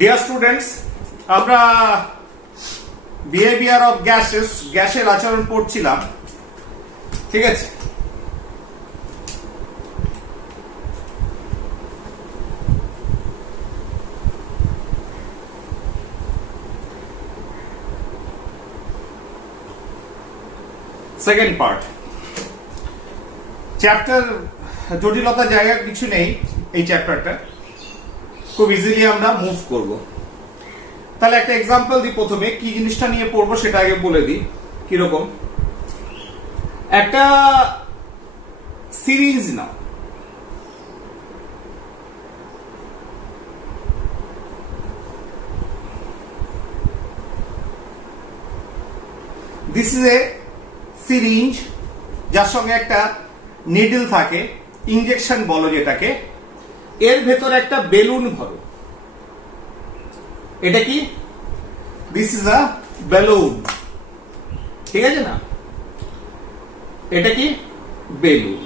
Dear students, আমরা behaviour of গ্যাসের আচরণ পড়ছিলাম। ঠিক আছে, সেকেন্ড পার্ট। চ্যাপ্টার জটিলতার জায়গা কিছু নেই, এই চ্যাপ্টারটা খুব ইজিলি আমরা মুভ করব। তাহলে একটা এক্সাম্পল দিই। প্রথমে কি জিনিসটা নিয়ে পড়বো সেটা আগে বলে দিই। কিরকম একটা series now, this is a syringe, যার সঙ্গে একটা নিডল থাকে, ইনজেকশন বলো যেটাকে। এর ভেতরে একটা বেলুন ভরো। এটা কি? This is a balloon. ঠিক আছে না? এটা কি? বেলুন।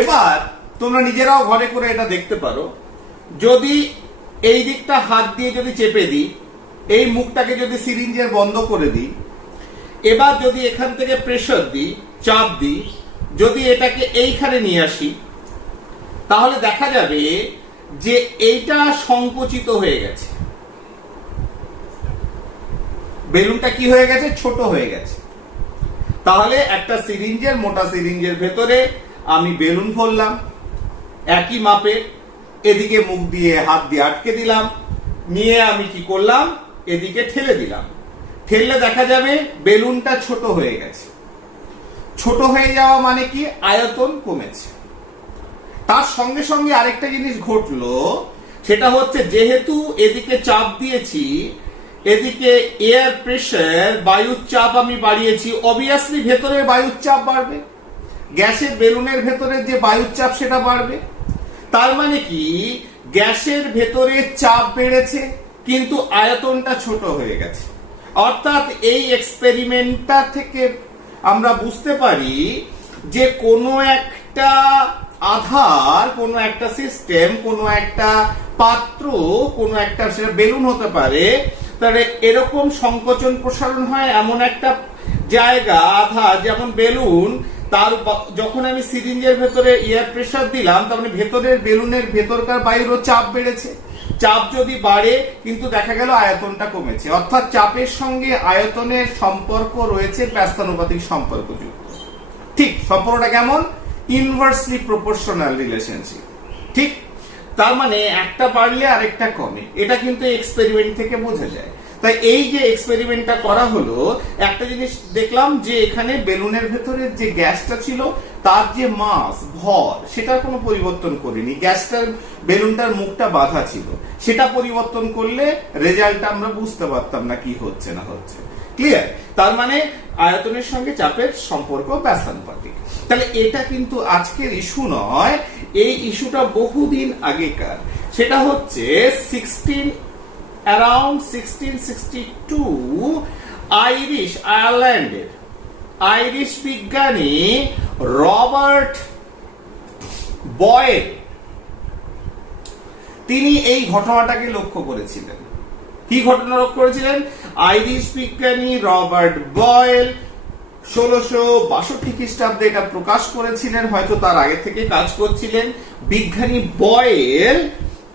এবার তোমরা নিজেরাও ঘরে করে এটা দেখতে পারো। যদি এই দিকটা হাত দিয়ে যদি চেপে দিই, এই মুখটাকে যদি সিরিঞ্জের বন্ধ করে দিই, এবার যদি এখান থেকে প্রেসার দিই, চাপ দিই, যদি এটাকে এইখানে নিয়ে আসি, তাহলে দেখা যাবে যে এইটা সংকুচিত হয়ে গেছে। বেলুনটা কি হয়ে গেছে? ছোট হয়ে গেছে। তাহলে একটা সিরিঞ্জের, মোটা সিরিঞ্জের ভেতরে আমি বেলুন ভরলাম একই মাপের, এদিকে মুখ দিয়ে হাত দিয়ে আটকে দিলাম, নিয়ে আমি কি করলাম? এদিকে ঠেলে দিলাম। ঠেললে দেখা যাবে বেলুনটা ছোট হয়ে গেছে। ছোট হয়ে যাওয়া মানে কি? আয়তন কমেছে। তার সঙ্গে সঙ্গে আরেকটা জিনিস ঘটলো, সেটা হচ্ছে যেহেতু এদিকে চাপ দিয়েছি, এদিকে এয়ার প্রেসার, বায়ুর চাপ আমি বাড়িয়েছি, অবভিয়াসলি ভেতরে বায়ুর চাপ বাড়বে। গ্যাসের বেলুনের ভেতরে যে বায়ুর চাপ সেটা বাড়বে। তার মানে কি? গ্যাসের ভেতরে চাপ বেড়েছে কিন্তু আয়তনটা ছোট হয়ে গেছে। অর্থাৎ এই এক্সপেরিমেন্টটা থেকে আমরা বুঝতে পারি যে কোনো একটা আধার, কোনো একটা সিস্টেম, কোনো একটা পাত্র, কোনো একটা, সেটা বেলুন হতে পারে, তাহলে এরকম সংকোচন প্রসারণ হয় এমন একটা জায়গা, আধার যেমন বেলুন, তার যখন আমি সিরিঞ্জের ভেতরে এয়ার প্রেসার দিলাম, তার মানে ভেতরের বেলুনের ভেতরকার বায়ুরও চাপ বেড়েছে। চাপ যদি বাড়ে কিন্তু দেখা গেল আয়তনটা কমেছে। অর্থাৎ চাপের সঙ্গে আয়তনের সম্পর্ক রয়েছে ব্যস্তানুপাতিক সম্পর্কযুক্ত। ঠিক সম্পর্কটা কেমন? Inversely proportional relationship. ঠিক, তার মানে একটা বাড়লে আরেকটা কমে। এটা কিন্তু এক্সপেরিমেন্ট থেকে বোঝা যায়। তাই এই যে এক্সপেরিমেন্টটা করা হলো, একটা জিনিস দেখলাম যে এখানে বেলুনের ভেতরে যে গ্যাসটা ছিল, তার যে মাস, ভর, সেটার কোনো পরিবর্তন করিনি। গ্যাসটার, বেলুনটার মুখটা বাঁধা ছিল, সেটা পরিবর্তন করলে রেজাল্টটা আমরা বুঝতে পারতাম না কি হচ্ছে না হচ্ছে। ক্লিয়ার? তার মানে আয়তনের সঙ্গে চাপের সম্পর্ক ব্যস্তানুপাতিক। তাহলে এটা কিন্তু আজকের ইস্যু নয়, এই ইস্যুটা বহুদিন আগেকার। সেটা হচ্ছে around 1662 আয়ারল্যান্ডের আইরিশ বিজ্ঞানী রবার্ট বয়েল, তিনি এই ঘটনাটাকে লক্ষ্য করেছিলেন। কি ঘটনা লক্ষ্য করেছিলেন? আইরিশ বিজ্ঞানী রবার্ট বয়েল 1662 খ্রিস্টাব্দে এটা প্রকাশ করেছিলেন। হয়তো তার আগে থেকে কাজ করছিলেন। বিজ্ঞানী বয়েল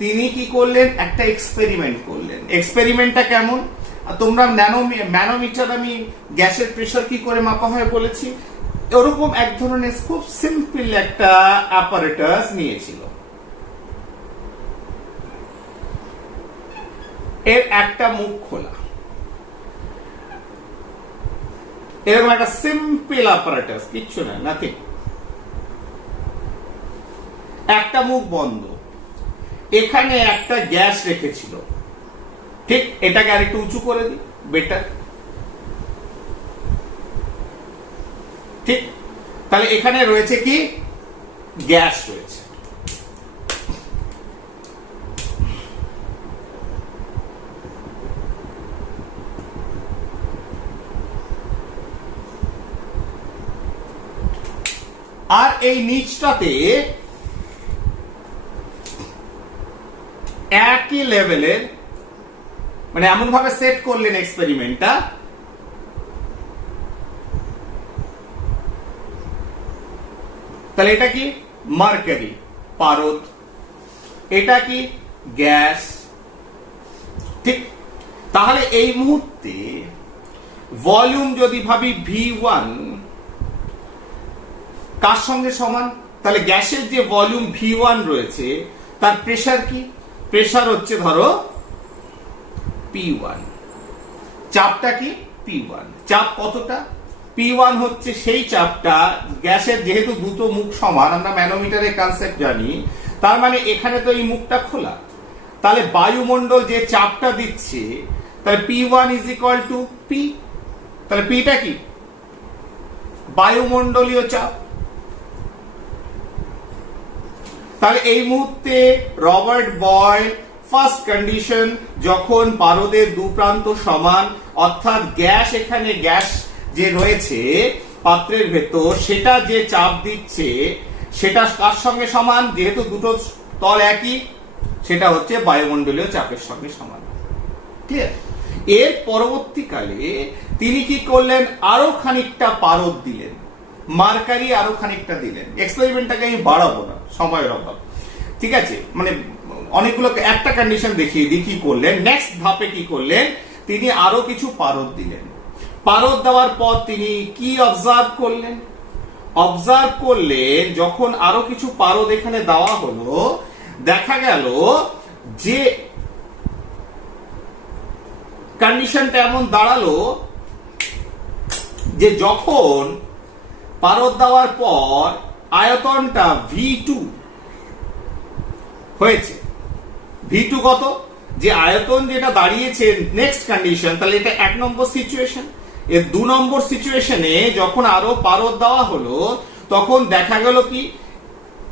তিনি কি করলেন? একটা এক্সপেরিমেন্ট করলেন। এক্সপেরিমেন্টটা কেমন? তোমরা ম্যানোমিটার, আমি গ্যাসের প্রেসার কি করে মাপা হয় বলেছি, ওরকম এক ধরনের খুব সিম্পল একটা অ্যাপারেটাস নিয়েছিল। এর একটা মুখ খোলা, এরকম একটা সিম্পল অ্যাপারেটাস, কিচ্ছু না, নাথিং। একটা মুখ বন্ধ, এখানে একটা গ্যাস রেখেছিল। ঠিক, এটাকে আরেকটু উঁচু করে দিই, বেটার। ঠিক, তাহলে এখানে রয়েছে কি? গ্যাস রয়েছে। আর এই নিচটাতে একই লেভেলের, মানে এমন ভাবে সেট করলেন এক্সপেরিমেন্টটা তাহলে এটা কি মার্কারি পারদ, এটা কি গ্যাস, ঠিক। তাহলে এই মুহূর্তে ভলিউম যদি ভাবি V1 কার সঙ্গে সমান, তাহলে গ্যাসের যে ভলিউম V1 রয়েছে তার প্রেসার কি, প্রেসার হচ্ছে ধরো P1, চাপটা কি P1, চাপ কতটা, P1 হচ্ছে সেই চাপটা, গ্যাসের যেহেতু দুটো মুখ সমান, আমরা ম্যানোমিটারের কনসেপ্ট জানি, তার মানে এখানে তো এই মুখটা খোলা, তাহলে বায়ুমণ্ডল যে চাপটা দিচ্ছে তাহলে P1 is equal two P, তাহলে Pটা কি বায়ুমণ্ডলীয় চাপ। তাহলে এই মুহূর্তে রবার্ট বয়েল ফার্স্ট কন্ডিশন, যখন পারদের দু প্রান্ত সমান, অর্থাৎ গ্যাস, এখানে গ্যাস যে রয়েছে পাত্রের ভেতর, সেটা যে চাপ দিচ্ছে সেটা কার সঙ্গে সমান, যেহেতু দুটো তল একই, সেটা হচ্ছে বায়ুমণ্ডলীয় চাপের সঙ্গে সমান। ক্লিয়ার? এর পরবর্তীকালে তিনি কি করলেন, আরো খানিকটা পারদ দিলেন, মার্কারি আরো খানিকটা দিলেন। এক্সপেরিমেন্টটাকে আমি বাড়াবো না, সময়ের অভাব, ঠিক আছে, মানে অনেকগুলো, একটা কন্ডিশন দেখিয়ে দিই কি করলেন। নেক্সট ধাপে কি করলেন, তিনি আরো কিছু পারদ দিলেন। পারদ দেওয়ার পর তিনি কি অবজার্ভ করলেন, অবজার্ভ করলেন যখন আরো কিছু পারদ এখানে দেওয়া হলো, দেখা গেল যে কন্ডিশনটা এমন দাঁড়ালো যে যখন পারদ দেওয়ার পর আয়তনটা V2 হয়েছে, V2 কত, যে আয়তন যেটা দাঁড়িয়েছে নেক্সট কন্ডিশন, তাহলে এটা 1 নম্বর সিচুয়েশন। এর 2 নম্বর সিচুয়েশনে যখন আরো পারদ দেওয়া হলো, তখন দেখা গেল কি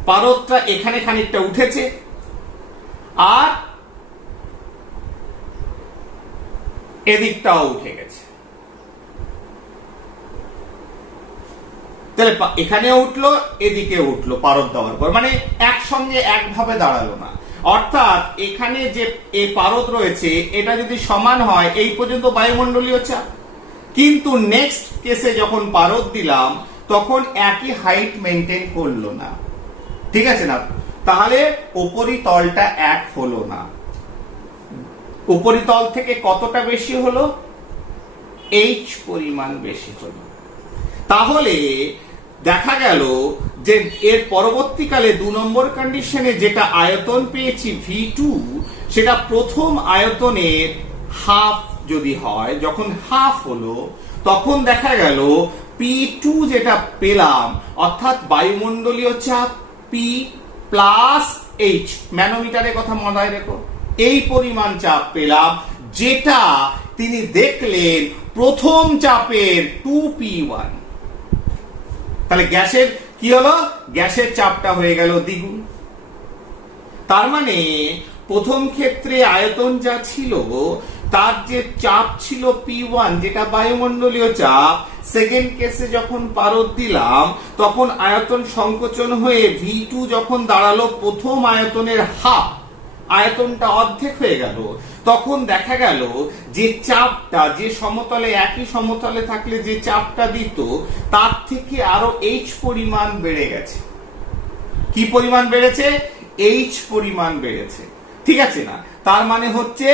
পারদটা এখানে খানিকটা উঠেছে, আর এদিকটাও উঠে গেছে। তাহলে এখানেও উঠলো, এদিকে উঠলো পারদ দেওয়ার পর, মানে একসঙ্গে একভাবে দাঁড়ালো না। অর্থাৎ এখানে যে এই পারদ রয়েছে এটা যদি সমান হয় এই পর্যন্ত বায়ুমণ্ডলীয় চাপ, কিন্তু নেক্সট কেসে যখন পারদ দিলাম তখন একই হাইট মেনটেন করলো না, ঠিক আছে না, তাহলে উপরিতলটা এক হলো না। উপরিতল থেকে কতটা বেশি হলো, H পরিমাণ বেশি হলো। তাহলে দেখা গেল যে এর পরবর্তীকালে 2 নম্বর কন্ডিশনে যেটা আয়তন পেয়েছি V2, সেটা প্রথম আয়তনের হাফ যদি হয়, যখন হাফ হলো তখন দেখা গেল P2 যেটা পেলাম, অর্থাৎ বায়ুমণ্ডলীয় চাপ P প্লাস H, ম্যানোমিটারের কথা মাথায় রেখো, এই পরিমাণ চাপ পেলাম, যেটা তিনি দেখলেন প্রথম চাপের 2P1। তাহলে গ্যাসের কি হলো, গ্যাসের চাপটা হয়ে গেল দ্বিগুণ। তার মানে প্রথম ক্ষেত্রে আয়তন যা ছিল তার যে চাপ ছিল P1, যেটা বায়ুমণ্ডলীয় চাপ, সেকেন্ড কেসে যখন পারদ দিলাম তখন আয়তন সংকোচন হয়ে V2 যখন দাঁড়ালো প্রথম আয়তনের হাফ, আয়তনটা অর্ধেক হয়ে গেল, তখন দেখা গেল যে চাপটা, যে সমতলে, একই সমতলে থাকলে যে চাপটা দিত তার থেকে আরো H পরিমাণ বেড়ে গেছে। কি পরিমাণ বেড়েছে, H পরিমাণ বেড়েছে, ঠিক আছে না। তার মানে হচ্ছে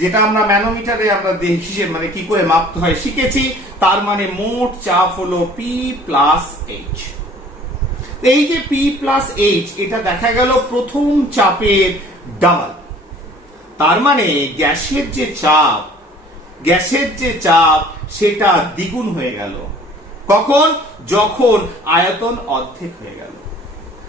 যেটা আমরা ম্যানোমিটারে আমরা হিসেব, মানে কি করে মাপতে হয় শিখেছি, তার মানে মোট চাপ হলো P প্লাস H। এই যে P প্লাস H, এটা দেখা গেল প্রথম চাপের ডাবল। তার মানে গ্যাসের যে চাপ সেটা দ্বিগুণ হয়ে গেল। কখন, যখন আয়তন অর্ধেক হয়ে গেল।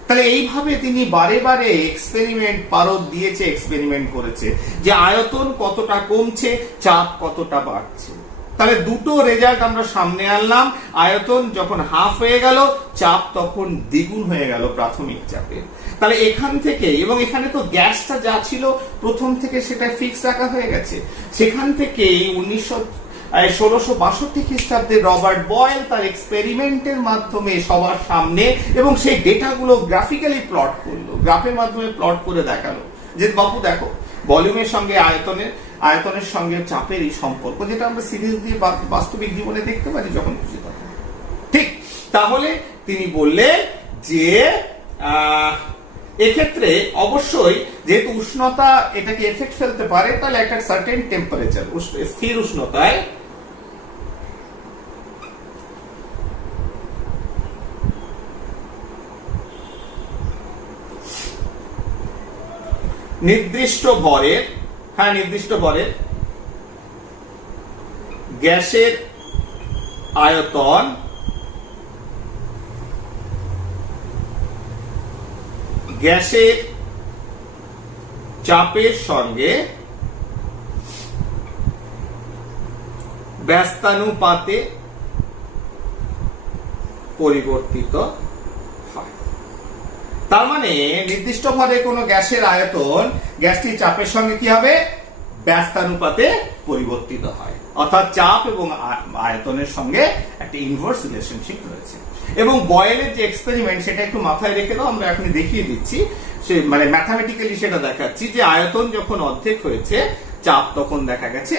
তাহলে এইভাবে তিনি বারে বারে এক্সপেরিমেন্ট, পারদ দিয়েছে, এক্সপেরিমেন্ট করেছে যে আয়তন কতটা কমছে, চাপ কতটা বাড়ছে। তাহলে দুটো রেজাল্ট আমরা সামনে আনলাম, আয়তন যখন হাফ হয়ে গেল, চাপ তখন দ্বিগুণ হয়ে গেল প্রাথমিক চাপে। তাহলে এখান থেকে, এবং এখানে তো গ্যাসটা যা ছিল প্রথম থেকে সেটা ফিক্স রাখা হয়ে গেছে, সেখান থেকে 1662 খ্রিস্টাব্দে রবার্ট বয়েল তার এক্সপেরিমেন্টের মাধ্যমে সবার সামনে এবং সেই ডেটাগুলো গ্রাফিক্যালি প্লট করলো, গ্রাফের মাধ্যমে প্লট করে দেখালো যে বাবু দেখো ভলিউমের সঙ্গে আয়তনের সঙ্গে চাপের এই সম্পর্ক, যেটা আমরা সিরিজ দিয়ে বাস্তবিক জীবনে দেখতে পারি যখন খুশি তখন। ঠিক, তাহলে তিনি বললেন যে এক্ষেত্রে অবশ্যই যেহেতু উষ্ণতা এটাকে এফেক্ট ফেলতে পারে, তাহলে একটা সার্টেন টেম্পারেচার, স্থির উষ্ণতায় নির্দিষ্ট ভরের গ্যাসের আয়তন গ্যাসের চাপের সঙ্গে ব্যস্তানুপাতে পরিবর্তিত হয়। তার মানে নির্দিষ্ট ভাবে কোনো গ্যাসের আয়তন গ্যাসটির চাপের সঙ্গে কি হবে, ব্যস্তানুপাতে পরিবর্তিত হয়, অর্থাৎ চাপ এবং আয়তনের সঙ্গে একটা ইনভার্স রিলেশনশিপ রয়েছে। এবং বয়েলের যে এক্সপেরিমেন্ট সেটা একটু মাথায় রেখে দাও, আমরা এখন দেখিয়ে দিচ্ছি, সে মানে ম্যাথামেটিক্যালি সেটা দেখাচ্ছি যে আয়তন যখন অর্ধেক হয়েছে চাপ তখন দেখা গেছে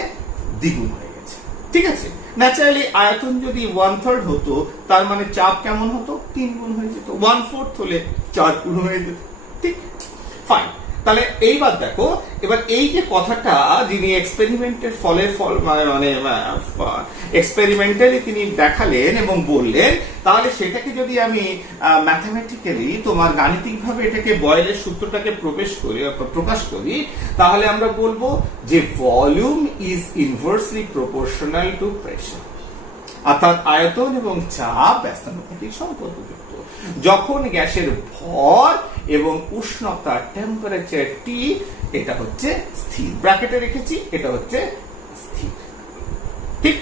দ্বিগুণ হয়ে গেছে। ঠিক আছে, ন্যাচারালি আয়তন যদি 1/3 হতো তার মানে চাপ কেমন হতো, 3 গুণ হয়ে যেত, 1/4 হলে 4 গুণ হয়ে যেত। ঠিক, ফাইন। তাহলে এইবার দেখো, এবার এই যে কথাটা যিনি এক্সপেরিমেন্টের মানে এক্সপেরিমেন্টালি তিনি দেখালেন এবং বললেন, তাহলে সেটাকে যদি আমি ম্যাথামেটিক্যালি তোমার গাণিতিকভাবে এটাকে বয়েলের সূত্রটাকে প্রকাশ করি, তাহলে আমরা বলবো যে volume is inversely proportional to pressure, অর্থাৎ আয়তন এবং চাপ ব্যস্তানুপাতিক সম্পর্কযুক্ত। যখন গ্যাসের ভর এবং উষ্ণতা টেম্পারেচার টি এটা হচ্ছে স্থির, ব্র্যাকেটে রেখেছি, এটা হচ্ছে স্থির। ঠিক,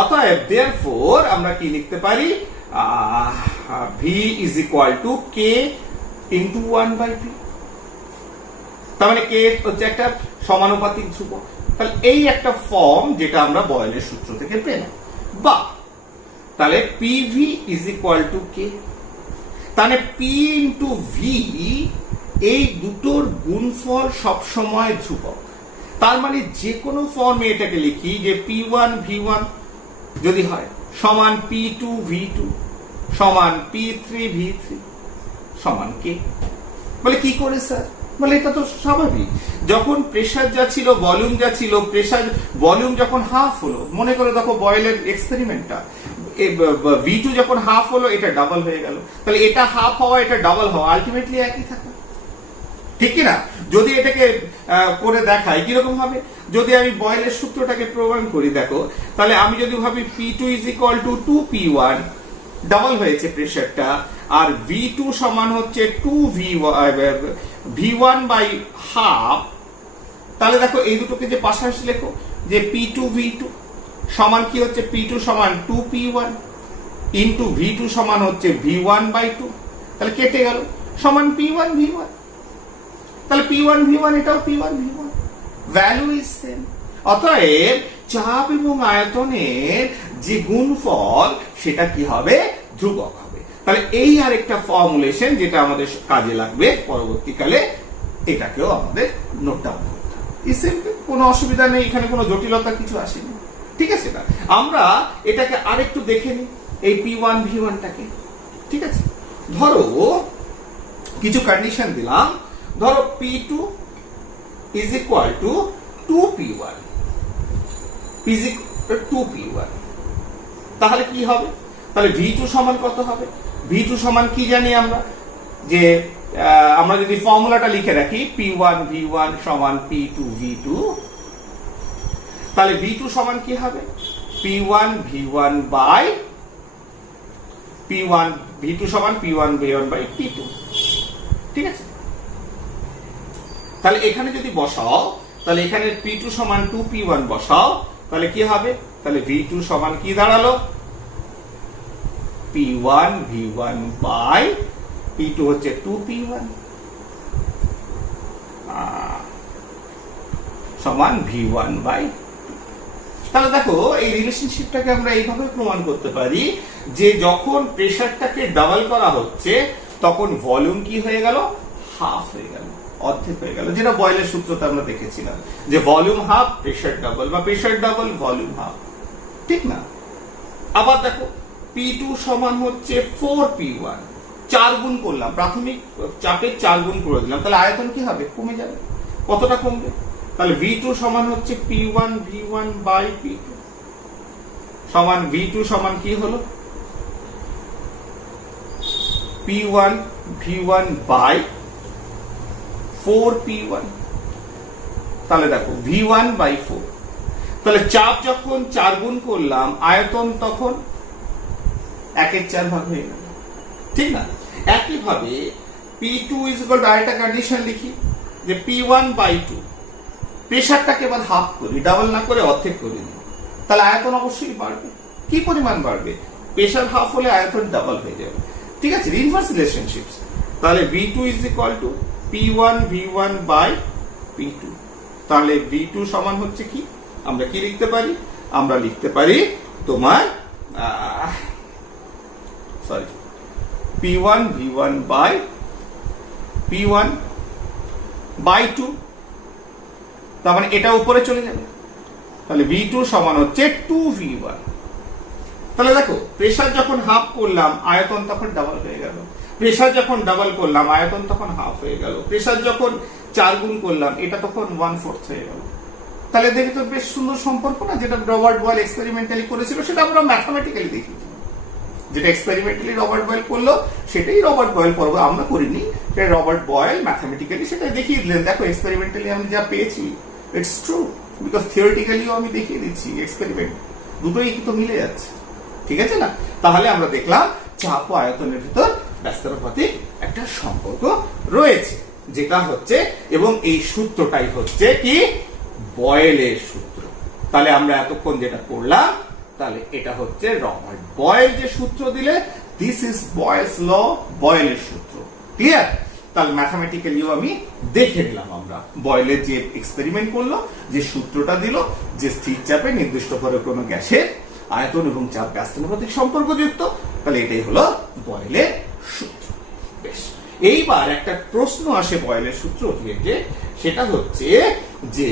অতএব দেয়ারফোর আমরা কি লিখতে পারি, V is equal to K into 1/P। তার মানে K হচ্ছে একটা সমানুপাতিক ধ্রুবক। তাহলে এই একটা ফর্ম যেটা আমরা বয়েলের সূত্র থেকে পেলাম। বা তাহলে PV is equal to K, তাহলে P into V এই দুটোর গুণফল সবসময় ধ্রুবক। তার মানে যে কোনো ফর্মে এটাকে লিখি যে P1 V1 যদি হয় সমান P2 V2 সমান P3 V3 সমান K। বলে কি করে স্যার, বলে এটা তো স্বাভাবিক, যখন প্রেসার যা ছিল ভলিউম যা ছিল, প্রেসার ভলিউম যখন হাফ হলো, মনে করে দেখো বয়েলের এক্সপেরিমেন্টটা, V2 যখন হাফ হলো এটা ডাবল হয়ে গেল, তাহলে এটা হাফ হওয়া এটা ডাবল হওয়া আলটিমেটলি একই থাকে, ঠিক কিনা? যদি এটাকে করে দেখাই কিরকম হবে, যদি আমি বয়েলের সূত্রটাকে প্রমাণ করি, দেখো তাহলে আমি যদি ভাবি P2 is equal to 2P1, double হয়েছে প্রেসারটা, আর V2 সমান হচ্ছে 2V1 বাই হাফ, তাহলে দেখো এই দুটোকে যে পাশাপাশি লেখো যে P2 V2 সমান কি হচ্ছে, P2 সমান 2P1 ইন্টু V2 সমান হচ্ছে V1 বাই 2, তাহলে কেটে গেল, সমান P1 V1। তাহলে P1 V1 এটাও P1 V1, value is same. অতএব চাপ এবং আয়তনের যে গুণফল সেটা কি হবে, ধ্রুবক হবে। তাহলে এই আরেকটা ফর্মুলেশন যেটা আমাদের কাজে লাগবে পরবর্তীকালে, এটাকেও আমাদের নোট ডাউন করতে হবে। সিম্পল, কোনো অসুবিধা নেই, এখানে কোনো জটিলতা কিছু আসেনি। ঠিক আছে না, আমরা এটাকে আরেকটু দেখে নিই এই P1 V1টাকে। ঠিক আছে, ধরো কিছু কন্ডিশন দিলাম, ধরো P2 is equal to 2P1, তাহলে কি হবে, তাহলে V2 সমান কত হবে, V2 সমান কি জানি আমরা, যে আমরা যদি ফর্মুলাটা লিখে রাখি P1 V1 সমান P2 V2, তাহলে V2 সমান কি হবে, P1 V1 by P1, V2 সমান P1 V1 বাই P2। ঠিক আছে, তাহলে এখানে যদি বসাও, তাহলে এখানে P2 সমান 2P1 বসাও, তাহলে কি হবে, তাহলে V2 সমান কি দাঁড়ালো, P1 V1 বাই P2 হচ্ছে 2P1 সমান V1 বাই 2। তাহলে দেখো এই রিলেশনশিপটাকে আমরা এইভাবে প্রমাণ করতে পারি যে যখন প্রেসারটাকে ডাবল করা হচ্ছে তখন ভলিউম কি হয়ে গেল, হাফ হয়ে গেল, অর্ধেক হয়ে গেল, যেটা বয়েলের সূত্রতে আমরা দেখেছিলাম যে ভলিউম হাফ প্রেসার ডাবল, বা প্রেসার ডাবল ভলিউম হাফ, ঠিক না? আবার দেখো P2 সমান হচ্ছে 4P1, 4 গুণ করলাম, প্রাথমিক চাপের 4 গুণ করে দিলাম, তাহলে আয়তন কি হবে, কমে যাবে। কতটা কমবে? তাহলে V2 সমান হচ্ছে P1 V1 বাই P2 সমান V2 সমান কি হলো, P1 V1 বাই 4P1। তাহলে দেখো V1 বাই 4, তাহলে চাপ যখন 4 গুণ করলাম আয়তন তখন 1/4 ভাগ হয়ে গেল, ঠিক না? একইভাবে P2 ইজ ইকুয়াল টু আরেকটা কন্ডিশন লিখি যে P1 বাই 2, প্রেসারটাকে এবার হাফ করি, ডাবল না করে অর্ধেক করে দিই, তাহলে আয়তন অবশ্যই বাড়বে। কি পরিমাণ বাড়বে? প্রেসার হাফ হলে আয়তন ডাবল হয়ে যাবে, ঠিক আছে? Inverse relationships. তাহলে V2 is equal two P1 V1 by P2, তাহলে V2 সমান হচ্ছে কি, আমরা কি লিখতে পারি, আমরা লিখতে পারি তোমার P1 V1 by P1 by 2, তার মানে এটা উপরে চলে যাবে, তাহলে V2 সমান হচ্ছে 2V1। তাহলে দেখো প্রেসার যখন হাফ করলাম আয়তন তখন ডাবল হয়ে গেল, প্রেসার যখন ডাবল করলাম আয়তন তখন হাফ হয়ে গেল, প্রেসার যখন 4 গুণ করলাম এটা তখন 1/4 হয়ে গেল। তাহলে দেখি তো বেশ সুন্দর সম্পর্ক না, যেটা রবার্ট বয়েল এক্সপেরিমেন্টালি করেছিল সেটা আমরা ম্যাথমেটিক্যালি দেখিয়েছি, যেটা এক্সপেরিমেন্টালি রবার্ট বয়েল করলো সেটাই রবার্ট বয়েল করবো, আমরা করিনি, সেটা রবার্ট বয়েল ম্যাথমেটিক্যালি সেটা দেখিয়ে দিলেন। দেখো এক্সপেরিমেন্টালি আমি যা পেয়েছি ইটস ট্রু, বিকজ থিওরিটিক্যালিও আমি দেখিয়ে দিচ্ছি, এক্সপেরিমেন্ট দুটোই কিন্তু মিলে যাচ্ছে, ঠিক আছে না? তাহলে আমরা দেখলাম চাপ ও আয়তনের ভিতর ব্যস্তানুপাতিক একটা সম্পর্ক রয়েছে, যেটা হচ্ছে, এবং এই সূত্রটাই হচ্ছে কি, বয়েলের সূত্র। তাহলে আমরা এতক্ষণ যেটা করলাম, তাহলে এটা হচ্ছে রবার্ট বয়েল যে সূত্র দিলে, দিস ইজ বয়েলস ল, বয়েলের সূত্র। ক্লিয়ার? তাহলে ম্যাথমেটিক্যালিও আমি দেখে নিলাম, আমরা বয়েলের যে এক্সপেরিমেন্ট করলো, যে সূত্রটা দিল, যে স্থির চাপে নির্দিষ্ট করে কোনো গ্যাসের আয়তন এবং চাপ ব্যস্তানুপাতিক সম্পর্কযুক্ত, তাহলে এটাই হলো বয়েলের সূত্র। বেশ, এইবার একটা প্রশ্ন আসে বয়েলের সূত্র থেকে, সেটা হচ্ছে যে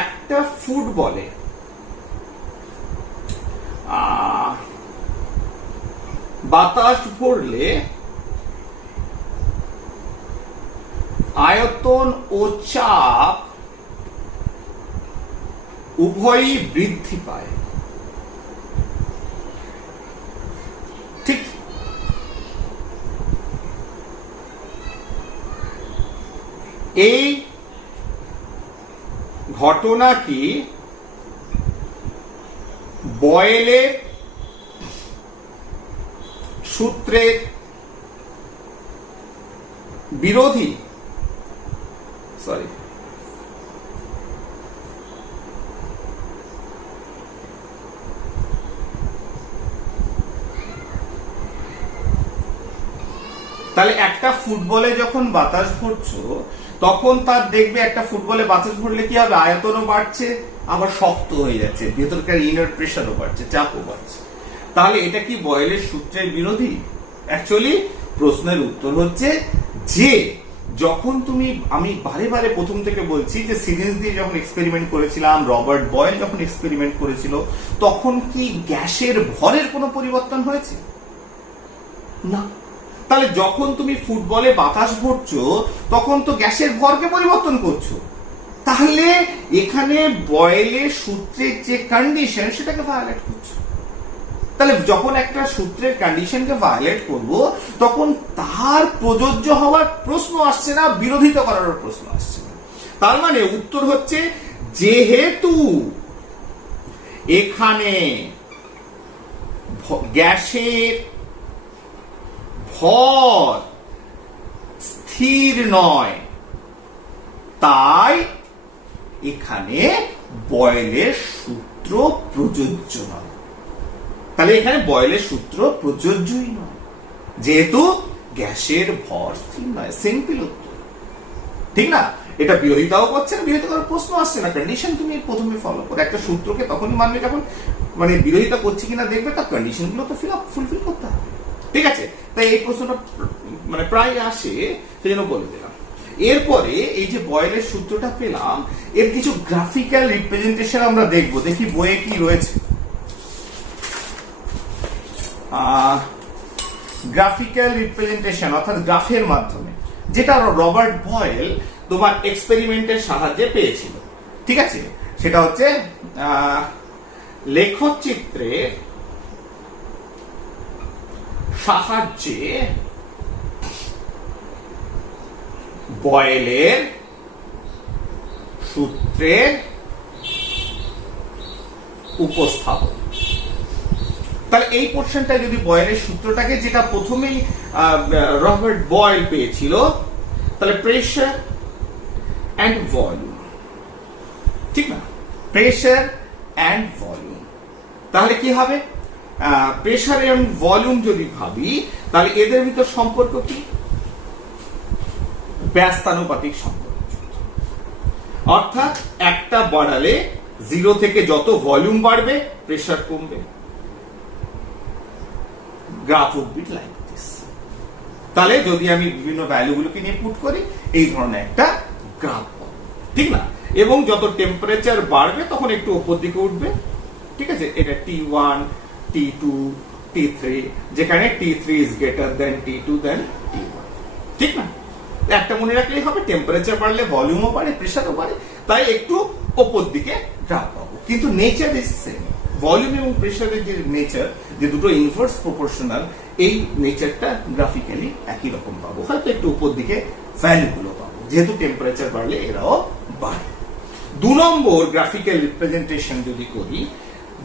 একটা ফুটবলে বাতাস ভরলে আয়তন ও চাপ উভয়ই বৃদ্ধি পায়, ঠিক? এই ঘটনা কি বয়েলের সূত্রের বিরোধী? সরি, তাহলে একটা ফুটবলে যখন বাতাস ভরছো তখন তার দেখবে একটা ফুটবলে বাতাস ভরলে কি হবে, আয়তনও বাড়ছে, আবার শক্ত হয়ে যাচ্ছে, ভেতরকার ইনার প্রেসারও বাড়ছে, চাপও বাড়ছে। তাহলে এটা কি বয়েলের সূত্রের বিরোধী? অ্যাকচুয়ালি প্রশ্নের উত্তর হচ্ছে যে যখন তুমি, আমি বারে বারে প্রথম থেকে বলছি যে সিরিঞ্জ দিয়ে যখন এক্সপেরিমেন্ট করেছিলাম, রবার্ট বয়েল যখন এক্সপেরিমেন্ট করেছিল, তখন কি গ্যাসের ভরের কোনো পরিবর্তন হয়েছে? না। তাহলে যখন তুমি ফুটবলে বাতাস ভরছো তখন তো গ্যাসের ভরকে পরিবর্তন করছো, তাহলে এখানে বয়েলের সূত্রের যে কন্ডিশন সেটাকে ভায়োলেট করছো। তাহলে যখন একটা সূত্রের কন্ডিশনকে ভায়োলেট করব তখন তার প্রযোজ্য হওয়ার প্রশ্ন আসছে না, বিরোধিতা করার প্রশ্ন আসছে না। তার মানে উত্তর হচ্ছে যেহেতু এখানে গ্যাসের ভর স্থির নয়, তাই এখানে বয়েলের সূত্র প্রযোজ্য নয়। তাহলে এখানে বয়েলের সূত্র প্রযোজ্যই নয়, যেহেতু গ্যাসের ভর স্থির নয়। সিম্পল উত্তর, ঠিক না? এটা বিরোধিতাও করছে না, বিরোধিতা করার প্রশ্ন আসছে না। কন্ডিশন তুমি প্রথমে ফলো করো, একটা সূত্রকে তখনই মানবে যখন মানে বিরোধিতা করছে কিনা দেখবে, তার কন্ডিশন গুলো তো ফুলফিল করতে হবে। ঠিক আছে, তাই এই প্রশ্নটা মানে প্রায় আসে, সেজন্য বলে দিলাম। এরপরে এই যে বয়েলের সূত্রটা পেলাম, এর কিছু গ্রাফিক্যাল রিপ্রেজেন্টেশন আমরা দেখবো। দেখি বইয়ে কি রয়েছে। গ্রাফিক্যাল রিপ্রেজেন্টেশন অর্থাৎ গ্রাফের মাধ্যমে, যেটা রবার্ট বয়েল তোমার এক্সপেরিমেন্টের সাহায্যে পেয়েছিল। ঠিক আছে, সেটা হচ্ছে লেখচিত্রের সাহায্যে বয়েলের সূত্রের উপস্থাপন। তাহলে এই পোর্শনটা যদি বয়েলের সূত্রটাকে, যেটা প্রথমেই রবার্ট বয়েল পেয়েছিল, তাহলে প্রেসার অ্যান্ড ভলিউম, ঠিক না? প্রেসার অ্যান্ড ভলিউম, তাহলে কি হবে? প্রেসার এবং ভলিউম যদি ভাবি, তাহলে এদের ভিতর সম্পর্ক কি? ব্যস্তানুপাতিক সম্পর্ক। অর্থাৎ একটা বাড়ালে জিরো থেকে যত ভলিউম বাড়বে প্রেসার কমবে। Graph would be like this. তাহলে যদি আমি বিভিন্ন ভ্যালুগুলোকে নিয়ে পুট করি, এই ধরনের একটা গ্রাফ পাবো, ঠিক না? এবং যত টেম্পারেচার বাড়বে তখন একটু উপর দিকে উঠবে। ঠিক আছে, এটা T1, T2, T3, যেখানে T3 is greater than T2 then T1, ঠিক না? একটা মনে রাখলেই হবে, টেম্পারেচার বাড়লে ভলিউমও বাড়ে, প্রেসারও বাড়ে, তাই একটু উপর দিকে গ্রাফ পাবো। কিন্তু নেচার ইজ সেম। ভলিউম এবং প্রেসারের যে নেচার, যে দুটো ইনভার্স প্রপোর্শনাল, এই নেচারটা গ্রাফিক্যালি একই রকম পাবো, হয়তো একটু উপর দিকে ভ্যালুগুলো পাবো, যেহেতু টেম্পারেচার বাড়লে এরাও বাড়ে। 2 নম্বর গ্রাফিক্যাল রিপ্রেজেন্টেশন যদি করি,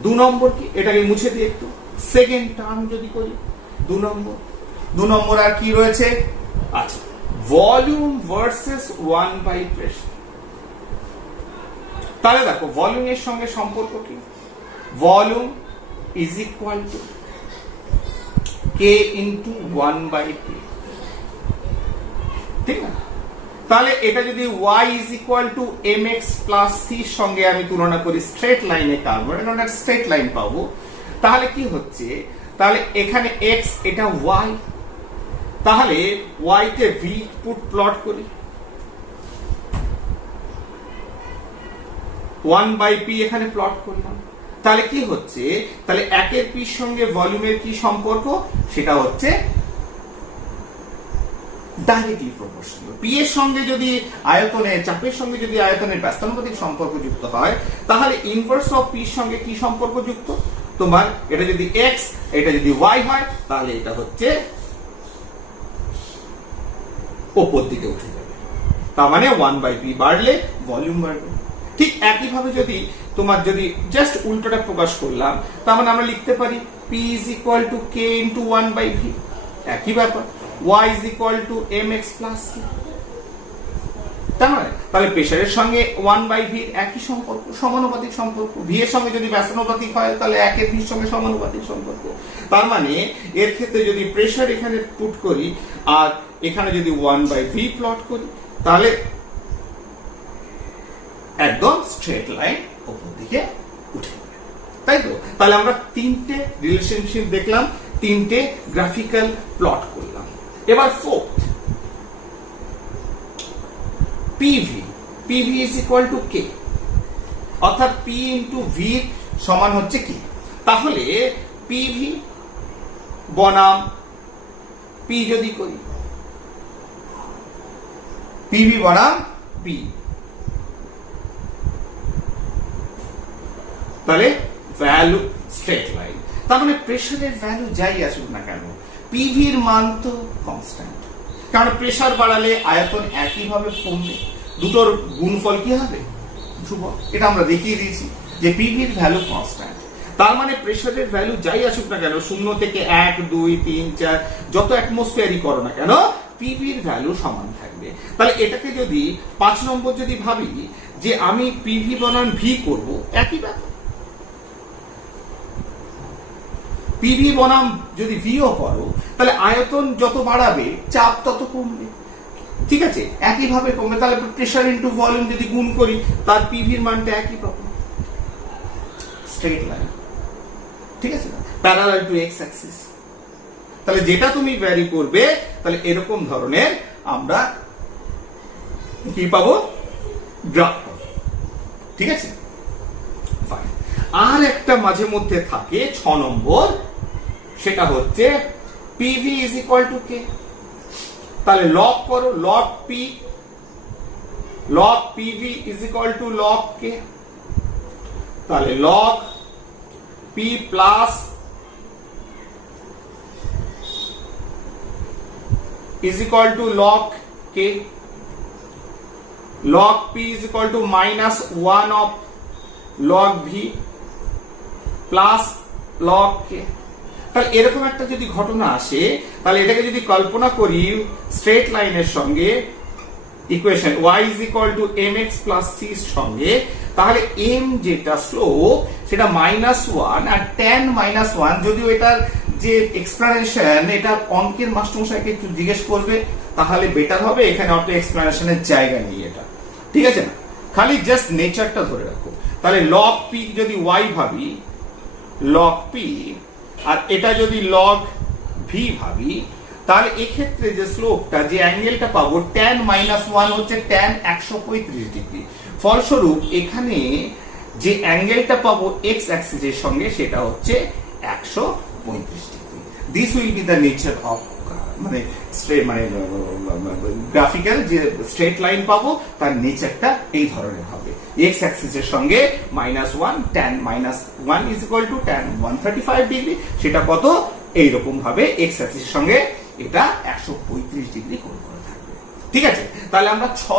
2 নম্বর কি, এটাকে মুছে দিই একটু। সেকেন্ড টার্ম যদি করি 2 নম্বর আর কি রয়েছে? আচ্ছা, ভলিউম ভার্সেস 1 বাই প্রেসার। তাহলে দেখো ভলিউমের সঙ্গে সম্পর্ক কি? Volume is equal to K into 1/p, ঠিক না? তাহলে এটা যদি y is equal two mx plus c সঙ্গে আমি তুলনা করি স্ট্রেট লাইনে কাটবো, এটা স্ট্রেট লাইন পাবো, তাহলে কি হচ্ছে? তাহলে এখানে x, এটা y, তাহলে y কে v পুট প্লট করি, 1/p এখানে প্লট করলাম, তাহলে কি হচ্ছে? তাহলে একের p সঙ্গে ভলিউমের কি সম্পর্ক? সেটা হচ্ছে ডাইরেক্টলি প্রপোর্শনাল। p এর সঙ্গে যদি আয়তনের, চাপের সঙ্গে যদি আয়তনের ব্যস্তানুপাতিক সম্পর্ক যুক্ত হয়, তাহলে ইনভার্স অফ p এর সঙ্গে কি সম্পর্ক যুক্ত? তোমার এটা যদি x, এটা যদি y হয়, তাহলে এটা হচ্ছে উপর দিকে উঠে যাবে। তার মানে 1/p বাড়লে ভলিউম বাড়বে। ঠিক একইভাবে যদি তোমার যদি জাস্ট উল্টোটা প্রকাশ করলাম, তার মানে আমরা লিখতে পারি p is equal to k into 1/v, একই ব্যাপার। y is equal to mx plus c, তার মানে তাহলে প্রেসারের সঙ্গে 1/v একই সম্পর্ক, সমানুপাতিক সম্পর্ক। v এর সঙ্গে যদি ব্যস্তানুপাতিক হয়, তাহলে 1 এর v এর সঙ্গে সমানুপাতিক সম্পর্ক। তার মানে এর ক্ষেত্রে যদি প্রেসার এখানে পুট করি আর এখানে যদি 1/v প্লট করি, তাহলে একদম স্ট্রেট লাইন উপর দিকে উঠে যাবে, তাই তো? তাহলে আমরা 3টে রিলেশনশিপ দেখলাম, 3টে গ্রাফিক্যাল প্লট করলাম। এবার fourth, PV is equal to K, অর্থাৎ P into V সমান হচ্ছে কি? তাহলে PV বনাম P যদি করি, PV বনাম P, তাহলে ভ্যালু স্ট্রেট লাইন। তার মানে প্রেসারের ভ্যালু যাই আসুক না কেন, পিভির মান তো কনস্ট্যান্ট, কারণ প্রেসার বাড়ালে আয়তন একইভাবে কমবে, দুটোর গুণফল কি হবে? ধ্রুবক। এটা আমরা দেখিয়ে দিয়েছি যে পিভির ভ্যালু কনস্ট্যান্ট। তার মানে প্রেসারের ভ্যালু যাই আসুক না কেন, 0 থেকে 1, 2, 3, 4 যত অ্যাটমসফিয়ারই করো না কেন, পিভির ভ্যালু সমান থাকবে। তাহলে এটাকে যদি 5 নম্বর যদি ভাবি যে আমি পিভি বনাম ভি করব, একই ব্যাপার। পিভি বনাম যদি ভিও করো, তাহলে আয়তন যত বাড়াবে চাপ তত কমবে। ঠিক আছে, একইভাবে কমবে। তাহলে প্রেসার ইনটু ভলিউম যদি গুণ করি তার পিভির মানটা একই পাবো, স্ট্রেট লাইন, ঠিক আছে, প্যারালাল টু এক্স অ্যাক্সিস। তাহলে যেটা তুমি ভ্যারি করবে তাহলে এরকম ধরনের আমরা কি পাবো, গ্রাফ পাবো, ঠিক আছে। আর একটা মাঝে মধ্যে থাকে 6 নম্বর, সেটা হচ্ছে PV is equal to K. তাহলে লগ করো, log P, log PV is equal to log K. তাহলে log P plus is equal to log k, log p is equal to minus 1 of log v plus log k। তাহলে এরকম একটা যদি ঘটনা আসে, তাহলে এটাকে যদি কল্পনা করি স্ট্রেট লাইনের সঙ্গে, equation y is equal to mx plus c এর সঙ্গে, তাহলে m যেটা স্লোপ সেটা -1 আর tan -1, যদিও এটার যে এক্সপ্লানেশন এটা অঙ্কের মাস্টারমশাইকে একটু জিজ্ঞেস করবে, তাহলে বেটার হবে। এখানে অত এক্সপ্লানেশনের জায়গা নেই এটা, ঠিক আছে না, খালি জাস্ট নেচারটা ধরে রাখো। তাহলে log p যদি y ভাবি, log p, আর এটা যদি log v ভাবি, তাহলে এক্ষেত্রে যে স্লোপটা, যে অ্যাঙ্গেলটা পাবো tan -1 হচ্ছে tan 135 ডিগ্রি। ফলস্বরূপ এখানে যে অ্যাঙ্গেলটা পাবো এক্স অ্যাক্সিসের সঙ্গে সেটা হচ্ছে 135 degree. This will be the nature of মানে গ্রাফিক্যাল যে স্ট্রেট লাইন পাবো তার নেচারটা এই ধরনের হবে। এক্স অ্যাক্সিসের সঙ্গে -1, tan -1 is equal two tan 135 degree, সেটা কত এইরকম ভাবে এক্স অ্যাক্সিসের সঙ্গে এটা 135 ডিগ্রি কোণ করে থাকবে, ঠিক আছে। তাহলে আমরা 6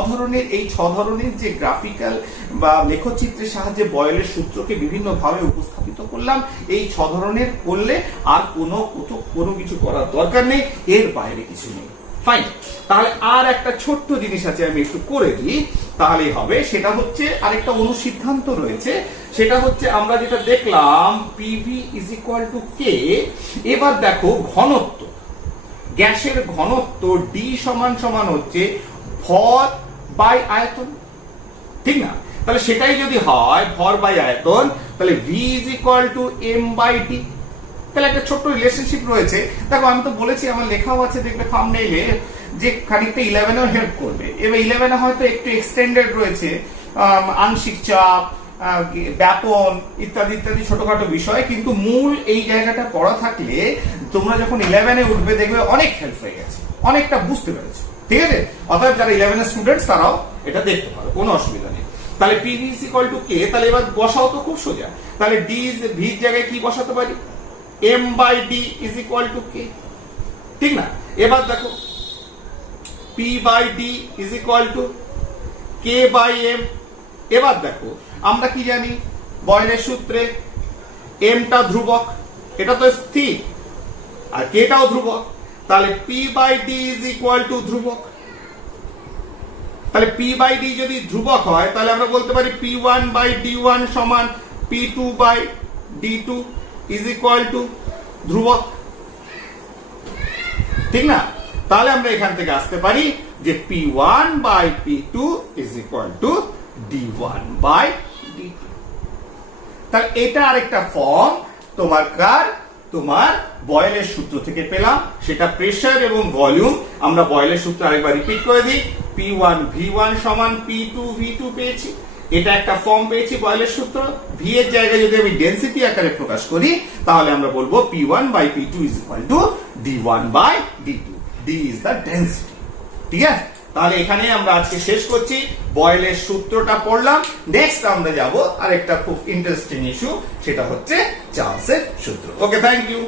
ধরনের যে গ্রাফিক্যাল বা লেখচিত্রের সাহায্যে বয়েলের সূত্রকে বিভিন্ন ভাবে উপস্থাপিত করলাম। এই 6 ধরনের করলে আর কোনো কিছু করার দরকার নেই, এর বাইরে কিছু নেই। ফাইন। তাহলে আর একটা ছোট্ট জিনিস আছে, আমি একটু করে দিই তাহলেই হবে। সেটা হচ্ছে আরেকটা অনুসিদ্ধান্ত রয়েছে, সেটা হচ্ছে আমরা যেটা দেখলাম পিভি ইজ ইকুয়াল টু কে। এবার দেখো ঘনত্ব, গ্যাসের ঘনত্ব ডি সমান সমান হচ্ছে ভর বাই আয়তন, ঠিক না? তাহলে সেটাই যদি হয় ভর বাই আয়তন, তাহলে V is equal to M by D. তাহলে একটা ছোট্ট রিলেশনশিপ রয়েছে। দেখো আমি তো বলেছি, আমার লেখাও আছে, দেখবে থাম্বনেইলে, যে খানিকটা 11এও হেল্প করবে। এবার 11এ হয়তো একটু এক্সটেন্ডেড রয়েছে, আংশিক চাপ, ব্যাপন ইত্যাদি ইত্যাদি ছোটখাটো বিষয়, কিন্তু মূল এই জায়গাটা পড়া থাকলে তোমরা যখন 11এ উঠবে দেখবে অনেক হেল্প হয়ে গেছে, অনেকটা বুঝতে পেরেছো, ঠিক আছে। অর্থাৎ যারা 11 এর স্টুডেন্টস তারাও এটা দেখতে পারো, কোনো অসুবিধা নেই। তাহলে PV is equal to K, তাহলে এবার বসাও তো খুব সোজা। তাহলে ডি ভি এর জায়গায় কি বসাতে পারি, M by D is equal to K, ঠিক না? এবার দেখো P by D is equal to K by M. এবার দেখো আমরা কি জানি বয়েলের সূত্রে এমটা ধ্রুবক, এটা তো স্থির, আর কেটাও ধ্রুবক, তাহলে P by D is equal to ধ্রুবক। তাহলে পি বাই ডি যদি ধ্রুবক হয় তাহলে আমরা বলতে পারি P one by D one সমান P two by D two is equal to ধ্রুবক, ঠিক না? তাহলে আমরা এখান থেকে আসতে পারি যে P one by P two is equal to D one by D two. তাহলে এটা আরেকটা ফর্ম তোমার বয়েলের সূত্র থেকে পেলাম, সেটা প্রেসার এবং ভলিউম। আমরা বয়েলের সূত্র আরেকবার রিপিট করে দিই, P1 V1 সমান P2 V2 পেয়েছি, এটা একটা ফর্ম পেয়েছি বয়েলের সূত্র। ভি এর জায়গায় যদি আমি ডেনসিটি আকারে প্রকাশ করি তাহলে আমরা বলবো P1 by P2 is equal to D1 by D2, D is the density, ঠিক আছে। তাহলে এখানে আমরা আজকে শেষ করছি, বয়েলের সূত্রটা পড়লাম। নেক্সট আমরা যাব আরেকটা খুব ইন্টারেস্টিং ইস্যু, সেটা হচ্ছে চার্লসের সূত্র। ওকে, থ্যাংক ইউ।